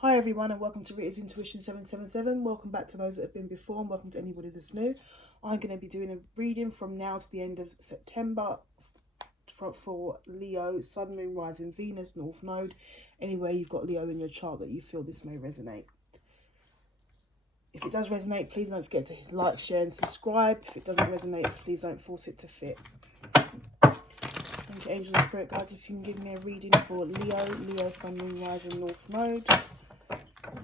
Hi everyone and welcome to Ritter's Intuition 777. Welcome back to those that have been before and welcome to anybody that's new. I'm going to be doing a reading from now to the end of September for Leo, Sun, Moon, Rising, Venus, North Node. Anywhere you've got Leo in your chart that you feel this may resonate. If it does resonate, please don't forget to like, share and subscribe. If it doesn't resonate, please don't force it to fit. Thank you, angels and spirit guides, if you can give me a reading for Leo, Sun, Moon, Rising, North Node.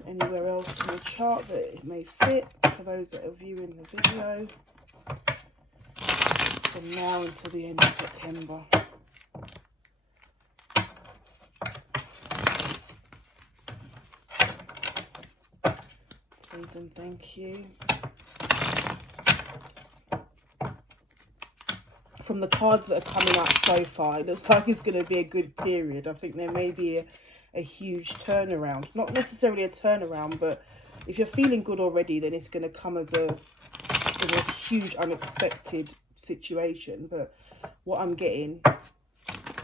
Anywhere else in the chart that it may fit for those that are viewing the video from now until the end of September. Please and thank you. From the cards that are coming up so far, it looks like it's going to be a good period. I think there may be a huge turnaround. Not necessarily a turnaround, but if you're feeling good already, then it's going to come as a huge unexpected situation. But what I'm getting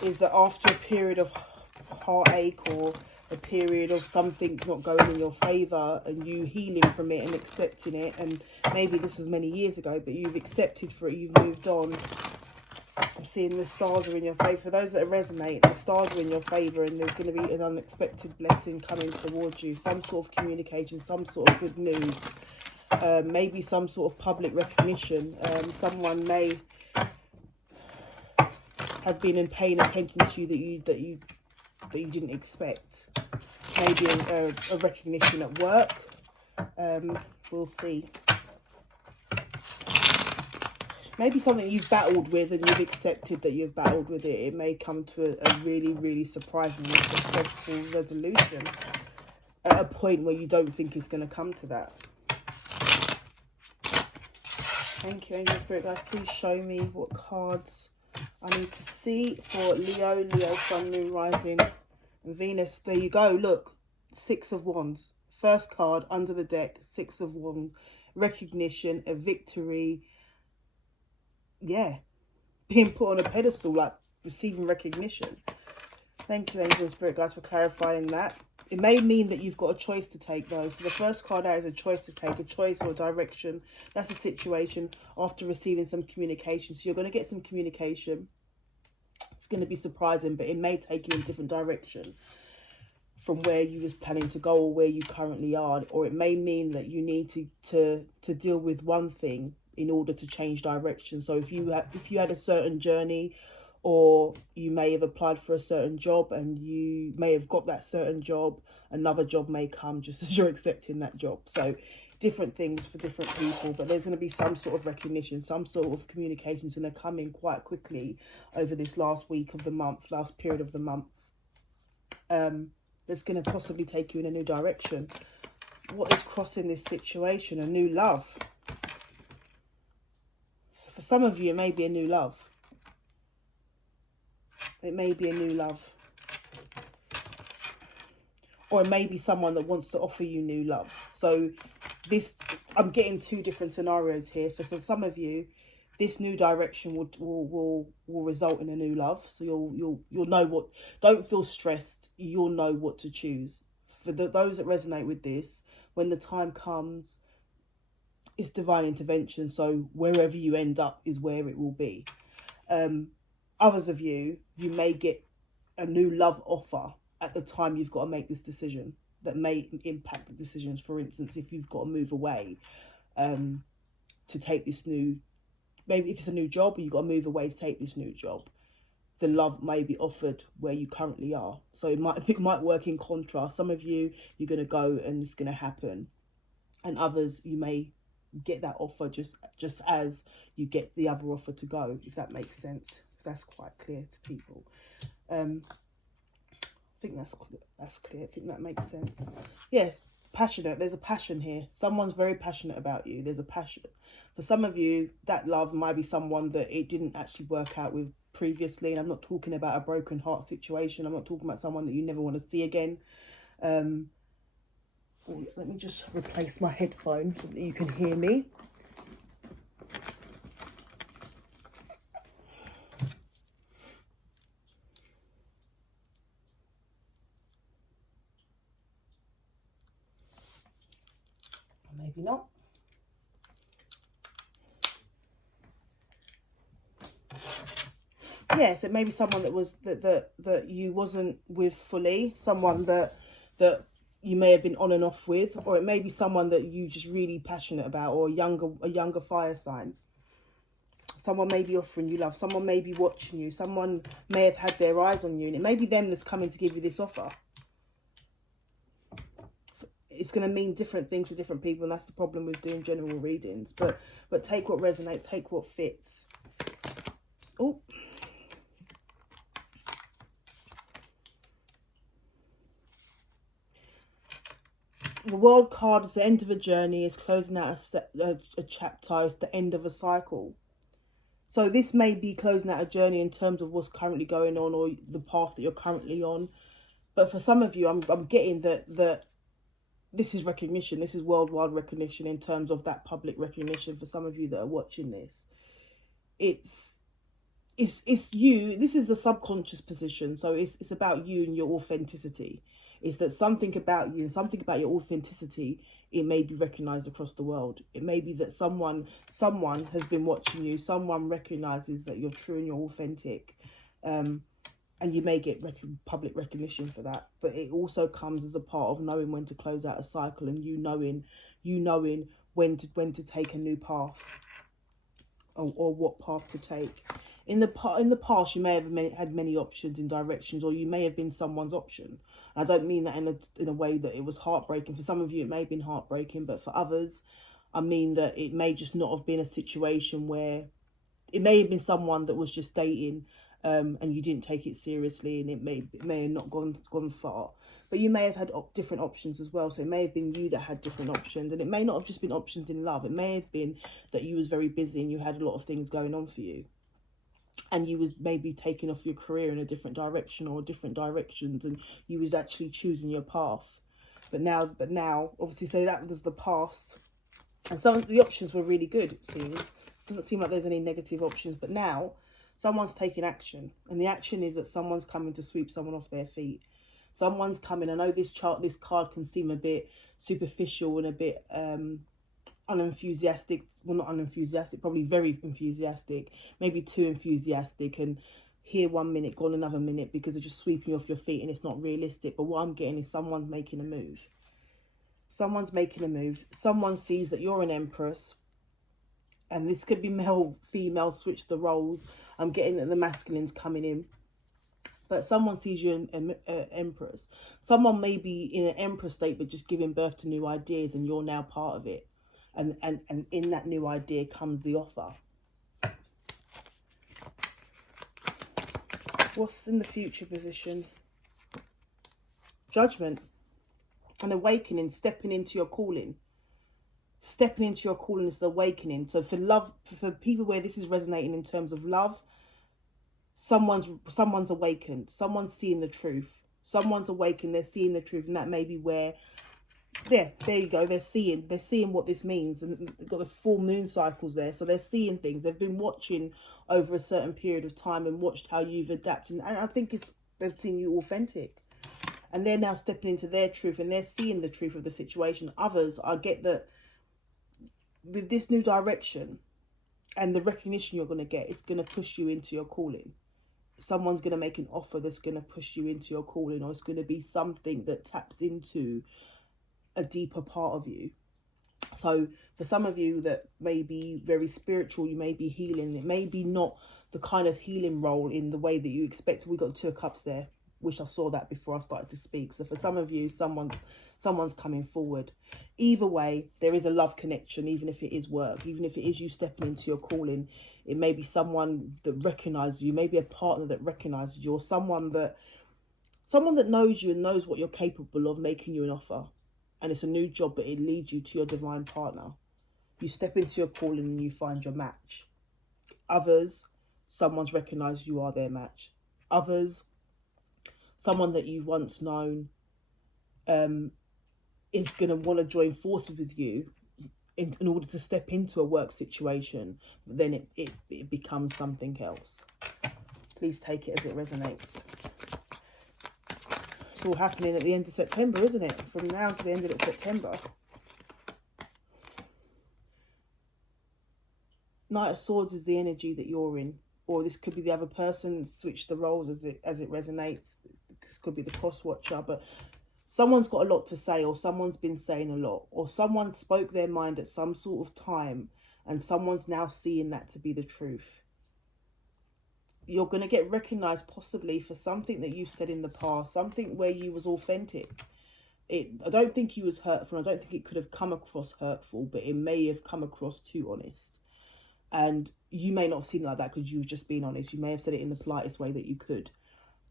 is that after a period of heartache or a period of something not going in your favor and you healing from it and accepting it, and maybe this was many years ago, but you've accepted for it, you've moved on. I'm seeing the stars are in your favour. For those that resonate, the stars are in your favour and there's going to be an unexpected blessing coming towards you. Some sort of communication, some sort of good news. Maybe some sort of public recognition. Someone may have been paying attention to you that you didn't expect. Maybe a recognition at work. We'll see. Maybe something you've battled with and you've accepted that you've battled with it. It may come to a really, really surprisingly successful resolution at a point where you don't think it's going to come to that. Thank you, angel spirit guys. Please show me what cards I need to see for Leo, Sun, Moon, Rising and Venus. There you go. Look, 6 of Wands. First card under the deck, 6 of Wands. Recognition, a victory. Yeah, being put on a pedestal, like receiving recognition. Thank you, angel and spirit guys, for clarifying that. It may mean that you've got a choice to take though. So the first card out is a choice to take, a choice or a direction. That's a situation after receiving some communication. So you're going to get some communication. It's going to be surprising, but it may take you in a different direction from where you was planning to go or where you currently are. Or it may mean that you need to deal with one thing in order to change direction. So if you had a certain journey, or you may have applied for a certain job and you may have got that certain job, another job may come just as you're accepting that job. So different things for different people, but there's going to be some sort of recognition, some sort of communications going to come in quite quickly over this last week of the month, last period of the month. That's going to possibly take you in a new direction. What is crossing this situation? A new love. So for some of you, it may be a new love. It may be a new love. Or it may be someone that wants to offer you new love. So this, I'm getting 2 different scenarios here. For some of you, this new direction will result in a new love. So you'll know what, don't feel stressed. You'll know what to choose. For those that resonate with this, when the time comes, it's divine intervention. So wherever you end up is where it will be. Others of you, you may get a new love offer at the time you've got to make this decision that may impact the decisions. For instance, if you've got to move away to take this new, maybe if it's a new job, you've got to move away to take this new job, the love may be offered where you currently are. So it might work in contrast. Some of you, you're going to go and it's going to happen. And others, you may get that offer just as you get the other offer to go, if that makes sense. That's quite clear to people. I think that's clear. I think that makes sense. Yes, passionate. There's a passion here. Someone's very passionate about you. There's a passion. For some of you, that love might be someone that it didn't actually work out with previously. And I'm not talking about a broken heart situation. I'm not talking about someone that you never want to see again. Let me just replace my headphone so that you can hear me. Maybe not. Yes, it may be someone that was that you wasn't with fully, someone that you may have been on and off with, or it may be someone that you just really passionate about, or a younger fire sign. Someone may be offering you love, someone may be watching you, someone may have had their eyes on you, and it may be them that's coming to give you this offer. It's going to mean different things to different people, and that's the problem with doing general readings. But take what resonates, take what fits. Oh. The World card is the end of a journey, is closing out a chapter, it's the end of a cycle. So this may be closing out a journey in terms of what's currently going on, or the path that you're currently on. But for some of you, I'm getting that this is recognition. This is worldwide recognition in terms of that public recognition. For some of you that are watching this, it's you. This is the subconscious position. So it's about you and your authenticity. Is that something about you and something about your authenticity, it may be recognized across the world. It may be that someone has been watching you, someone recognizes that you're true and you're authentic, and you may get public recognition for that. But it also comes as a part of knowing when to close out a cycle, and you knowing when to take a new path, or what path to take. In the past, you may have had many options in directions, or you may have been someone's option. I don't mean that in a way that it was heartbreaking. For some of you, it may have been heartbreaking, but for others, I mean that it may just not have been a situation where it may have been someone that was just dating, and you didn't take it seriously, and it may have not gone far. But you may have had different options as well. So it may have been you that had different options, and it may not have just been options in love. It may have been that you was very busy and you had a lot of things going on for you, and you was maybe taking off your career in a different direction or different directions, and you was actually choosing your path. But now, obviously, so that was the past, and some of the options were really good. It seems, doesn't seem like there's any negative options. But now, someone's taking action, and the action is that someone's coming to sweep someone off their feet. Someone's coming. I know this card can seem a bit superficial and a bit unenthusiastic. Well, not unenthusiastic, probably very enthusiastic, maybe too enthusiastic, and here 1 minute, gone another minute, because they're just sweeping off your feet and it's not realistic. But what I'm getting is someone's making a move. Someone's making a move. Someone sees that you're an empress, and this could be male, female, switch the roles. I'm getting that the masculine's coming in. But someone sees you an empress. Someone may be in an empress state, but just giving birth to new ideas, and you're now part of it. And in that new idea comes the offer. What's in the future position? Judgment. An awakening, stepping into your calling. Stepping into your calling is the awakening. So for love, for people where this is resonating in terms of love, someone's awakened. Someone's seeing the truth. Someone's awakened. They're seeing the truth, and that may be where. Yeah, there you go. They're seeing what this means, and they've got the full moon cycles there, so they're seeing things. They've been watching over a certain period of time and watched how you've adapted, and I think they've seen you authentic, and they're now stepping into their truth, and they're seeing the truth of the situation. Others, I get that with this new direction and the recognition you're going to get, it's going to push you into your calling. Someone's going to make an offer that's going to push you into your calling, or it's going to be something that taps into a deeper part of you. So for some of you that may be very spiritual, you may be healing. It may be not the kind of healing role in the way that you expect. We got 2 of Cups there, which I saw that before I started to speak. So for some of you, someone's coming forward. Either way, there is a love connection, even if it is work, even if it is you stepping into your calling. It may be someone that recognizes you, maybe a partner that recognizes you, or someone that knows you and knows what you're capable of, making you an offer. And it's a new job, but it leads you to your divine partner. You step into your calling and you find your match. Others, someone's recognized you are their match. Others, someone that you've once known is going to want to join forces with you in order to step into a work situation. But then it becomes something else. Please take it as it resonates. All happening at the end of September, isn't it? From now to the end of September. Knight of Swords is the energy that you're in, or this could be the other person. Switch the roles as it resonates. This could be the cross watcher, but someone's got a lot to say, or someone's been saying a lot, or someone spoke their mind at some sort of time, and someone's now seeing that to be the truth. You're going to get recognized possibly for something that you've said in the past, something where you was authentic. I don't think you was hurtful. I don't think it could have come across hurtful, but it may have come across too honest. And you may not have seen it like that because you was just being honest. You may have said it in the politest way that you could.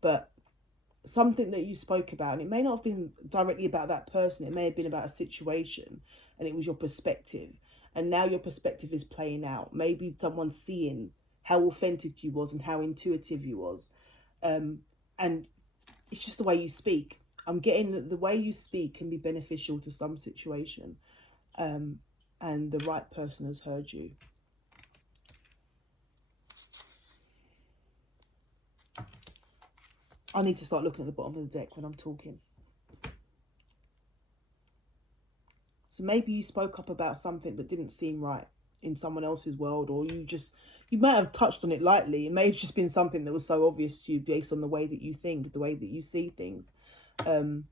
But something that you spoke about, and it may not have been directly about that person. It may have been about a situation, and it was your perspective. And now your perspective is playing out. Maybe someone's seeing how authentic you was and how intuitive you was. And it's just the way you speak. I'm getting that the way you speak can be beneficial to some situation. And the right person has heard you. I need to start looking at the bottom of the deck when I'm talking. So maybe you spoke up about something that didn't seem right in someone else's world, or you might have touched on it lightly. It may have just been something that was so obvious to you based on the way that you think, the way that you see things. And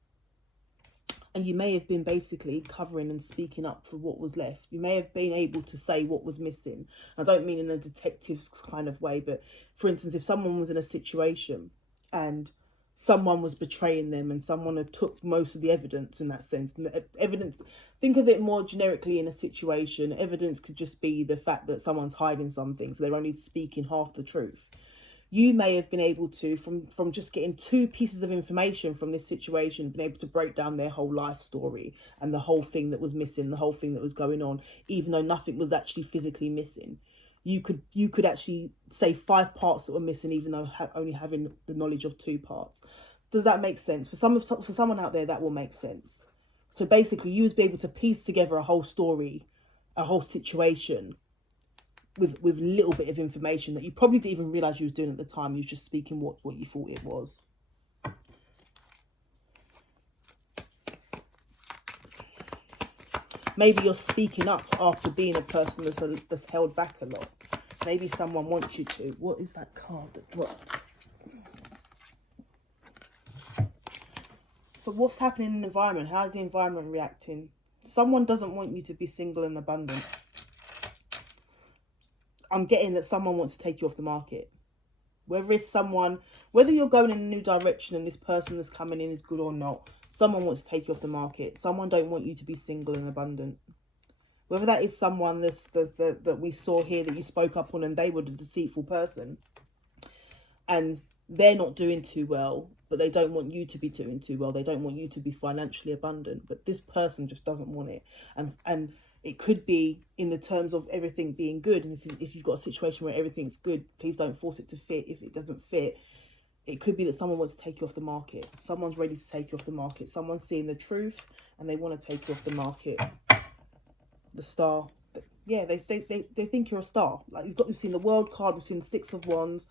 you may have been basically covering and speaking up for what was left. You may have been able to say what was missing. I don't mean in a detective's kind of way, but for instance, if someone was in a situation and someone was betraying them and someone had took most of the evidence in that sense. And evidence, think of it more generically in a situation. Evidence could just be the fact that someone's hiding something, so they're only speaking half the truth. You may have been able to, from just getting 2 pieces of information from this situation, been able to break down their whole life story and the whole thing that was missing, the whole thing that was going on, even though nothing was actually physically missing. You could actually say 5 parts that were missing, even though only having the knowledge of 2 parts. Does that make sense? For someone out there, that will make sense. So basically, you was be able to piece together a whole story, a whole situation, with a little bit of information that you probably didn't even realise you was doing at the time. You was just speaking what you thought it was. Maybe you're speaking up after being a person that's held back a lot. Maybe someone wants you to. What is that card that dropped? So what's happening in the environment? How's the environment reacting? Someone doesn't want you to be single and abundant. I'm getting that someone wants to take you off the market. Whether you're going in a new direction and this person that's coming in is good or not, someone wants to take you off the market. Someone don't want you to be single and abundant. Whether that is someone that we saw here that you spoke up on and they were the deceitful person and they're not doing too well, but they don't want you to be doing too well. They don't want you to be financially abundant, but this person just doesn't want it. And it could be in the terms of everything being good. And if you've got a situation where everything's good, please don't force it to fit. If it doesn't fit, it could be that someone wants to take you off the market. Someone's ready to take you off the market. Someone's seeing the truth and they want to take you off the market. The star. Yeah, they think you're a star. Like we've seen the World card, we've seen the 6 of Wands.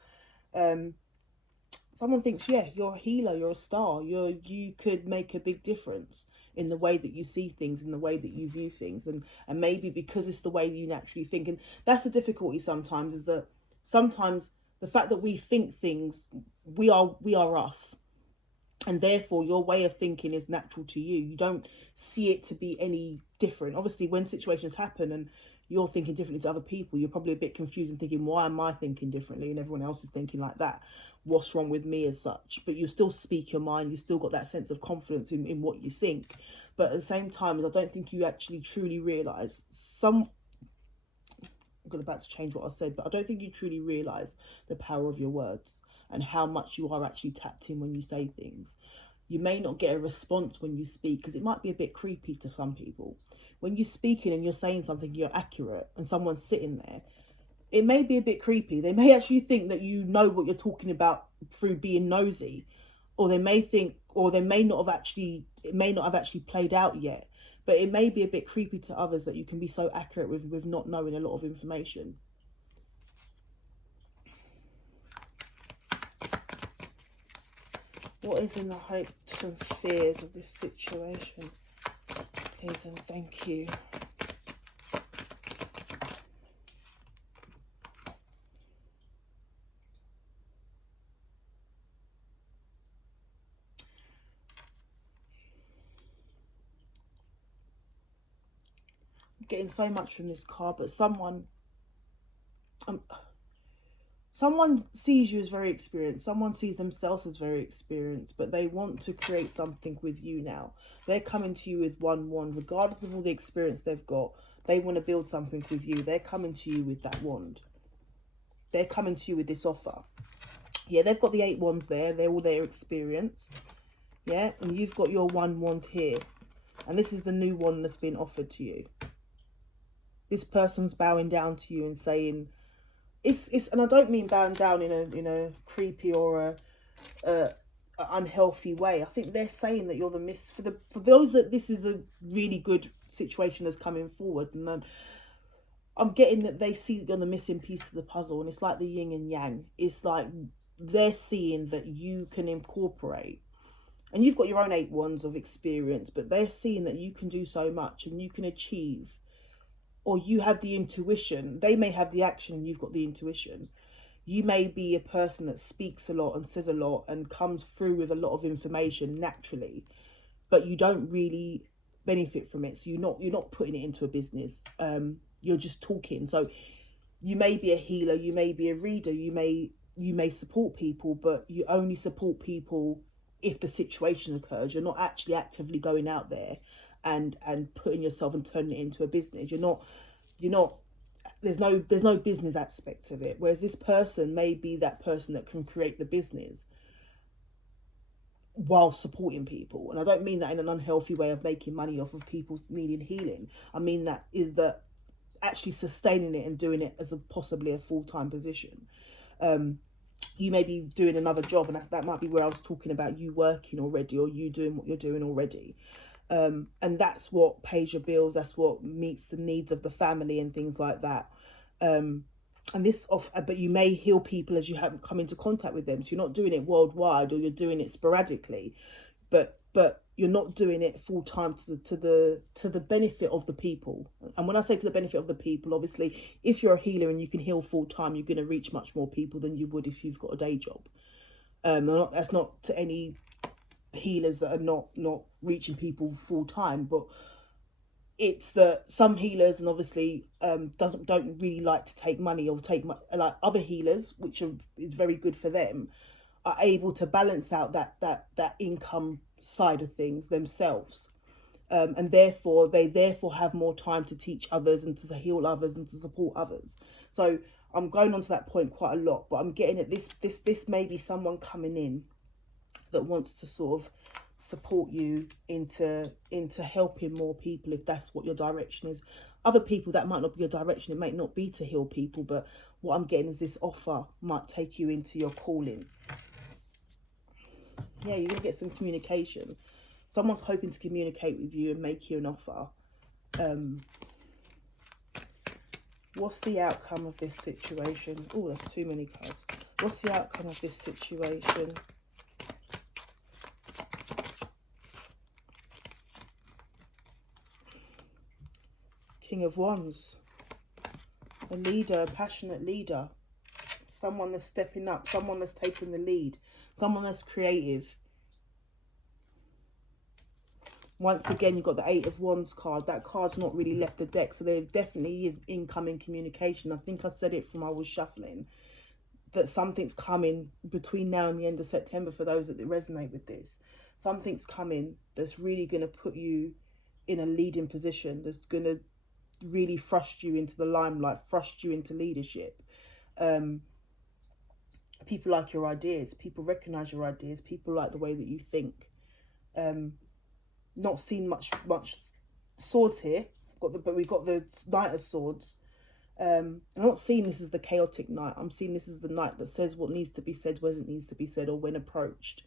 Someone thinks, yeah, you're a healer, you're a star. You could make a big difference in the way that you see things, in the way that you view things. And maybe because it's the way you naturally think. And that's the difficulty sometimes, is that sometimes the fact that we think things, we are us. And therefore your way of thinking is natural to you. You don't see it to be any different. Obviously, when situations happen and you're thinking differently to other people, you're probably a bit confused and thinking, why am I thinking differently and everyone else is thinking like that? What's wrong with me as such? But you still speak your mind. You still got that sense of confidence in what you think. But at the same time, I don't think you actually truly realise I'm about to change what I said, but I don't think you truly realise the power of your words and how much you are actually tapped in when you say things. You may not get a response when you speak because it might be a bit creepy to some people. When you're speaking and you're saying something, you're accurate, and someone's sitting there, it may be a bit creepy. They may actually think that you know what you're talking about through being nosy, or they may think, or they may not have actually, it may not have actually played out yet, but it may be a bit creepy to others that you can be so accurate with not knowing a lot of information. What is in the hopes and fears of this situation? Please and thank you. getting so much from this card, but someone sees you as very experienced. Someone sees themselves as very experienced, but they want to create something with you now. They're coming to you with one wand, regardless of all the experience they've got. They want to build something with you. They're coming to you with that wand. They're coming to you with this offer. Yeah, they've got the 8 wands there. They're all their experience. Yeah, and you've got your 1 wand here. And this is the new one that's been offered to you. This person's bowing down to you and saying, and I don't mean bowing down in a creepy or a unhealthy way. I think they're saying that you're the for those that this is a really good situation that's coming forward, and I'm getting that they see that you're the missing piece of the puzzle, and it's like the yin and yang. It's like they're seeing that you can incorporate, and you've got your own 8 wands of experience, but they're seeing that you can do so much and you can achieve. Or you have the intuition. They may have the action and you've got the intuition. You may be a person that speaks a lot and says a lot and comes through with a lot of information naturally, but you don't really benefit from it. So you're not putting it into a business. You're just talking. So you may be a healer, you may be a reader, you may support people, but you only support people if the situation occurs. You're not actually actively going out there and putting yourself and turning it into a business. You're not there's no business aspect of it. Whereas this person may be that person that can create the business while supporting people. And I don't mean that in an unhealthy way of making money off of people needing healing. I mean that is that actually sustaining it and doing it as possibly a full-time position. You may be doing another job, and that might be where I was talking about you working already, or you doing what you're doing already. And that's what pays your bills. That's what meets the needs of the family and things like that. But you may heal people as you haven't come into contact with them. So you're not doing it worldwide, or you're doing it sporadically, but you're not doing it full time to the benefit of the people. And when I say to the benefit of the people, obviously, if you're a healer and you can heal full time, you're going to reach much more people than you would if you've got a day job. That's not to any healers that are not reaching people full time, but it's that some healers, and obviously don't really like to take money or like other healers, which is very good for them, are able to balance out that income side of things themselves, and therefore they have more time to teach others and to heal others and to support others. So I'm going on to that point quite a lot, but I'm getting at this may be someone coming in that wants to sort of support you into helping more people, if that's what your direction is. Other people, that might not be your direction. It might not be to heal people, but what I'm getting is this offer might take you into your calling. Yeah, you're going to get some communication. Someone's hoping to communicate with you and make you an offer. What's the outcome of this situation? Oh, that's too many cards. What's the outcome of this situation? King of Wands. A leader, a passionate leader. Someone that's stepping up. Someone that's taking the lead. Someone that's creative. Once again, you've got the 8 of Wands card. That card's not really left the deck. So there definitely is incoming communication. I think I said it from I was shuffling, that something's coming between now and the end of September for those that resonate with this. Something's coming that's really going to put you in a leading position. That's going to really thrust you into the limelight, thrust you into leadership. People like your ideas. People recognize your ideas. People like the way that you think. Not seen much swords here. But we've got the Knight of Swords. I'm not seeing this as the chaotic knight. I'm seeing this as the knight that says what needs to be said, when it needs to be said, or when approached.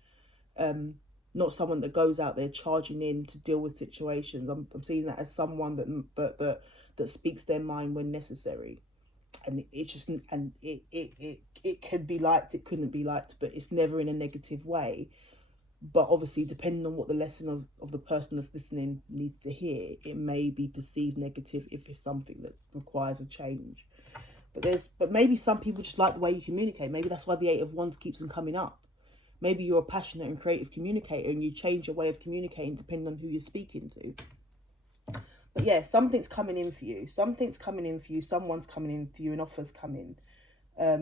Not someone that goes out there charging in to deal with situations. I'm seeing that as someone that speaks their mind when necessary. And it's just, and it could be liked, it couldn't be liked, but it's never in a negative way. But obviously, depending on what the lesson of the person that's listening needs to hear, it may be perceived negative if it's something that requires a change. But maybe some people just like the way you communicate. Maybe that's why the 8 of Wands keeps on coming up. Maybe you're a passionate and creative communicator and you change your way of communicating depending on who you're speaking to. But yeah, something's coming in for you. Something's coming in for you. Someone's coming in for you. An offer's coming. Yeah,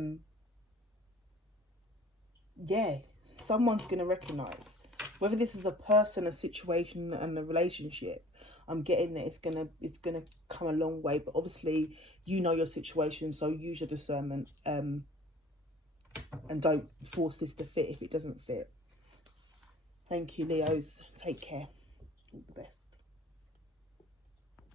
someone's going to recognise. Whether this is a person, a situation, and a relationship, I'm getting that it's gonna come a long way. But obviously, you know your situation, so use your discernment, and don't force this to fit if it doesn't fit. Thank you, Leos. Take care. All the best.